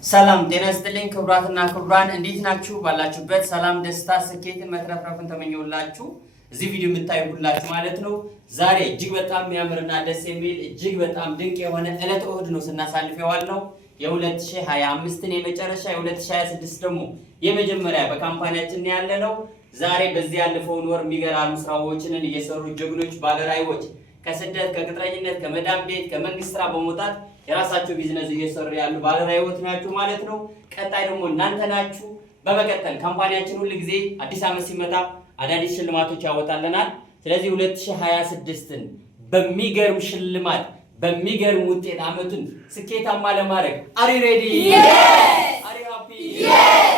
ሰላም ጤና ይስጥልኝ ክቡራትና ክቡራን እንዴት ናችሁ? ባላችሁበት ሰላም ደስታ ስኬትን መትረፍረፍን ተመኘውላችሁ። እዚህ ቪዲዮ የምታዩ ሁላችሁ ማለት ነው ዛሬ እጅግ በጣም የሚያምርና ደስ የሚል እጅግ በጣም ድንቅ የሆነ ዕለተ እሑድ ነው ስናሳልፍ የዋልነው የ2025ን የመጨረሻ የ2026 ደግሞ የመጀመሪያ በካምፓኒያችን ያለነው ዛሬ በዚህ ያለፈውን ወር የሚገራርሙ ስራዎችን እየሰሩ ጀግኖች ባለራዕዮች ከስደት ከቅጥረኝነት ከመዳም ቤት ከመንግስት ስራ በመውጣት የራሳቸው ቢዝነስ እየሰሩ ያሉ ባለራዕዮች ናችሁ ማለት ነው። ቀጣይ ደግሞ እናንተ ናችሁ። በመቀጠል ካምፓኒያችን ሁሉ ጊዜ አዲስ ዓመት ሲመጣ አዳዲስ ሽልማቶች ያወጣልናል። ስለዚህ 2026ን በሚገርም ሽልማት በሚገርም ውጤት ዓመቱን ስኬታማ ለማድረግ አሪ ሬዲ? አሪ ሃፒ?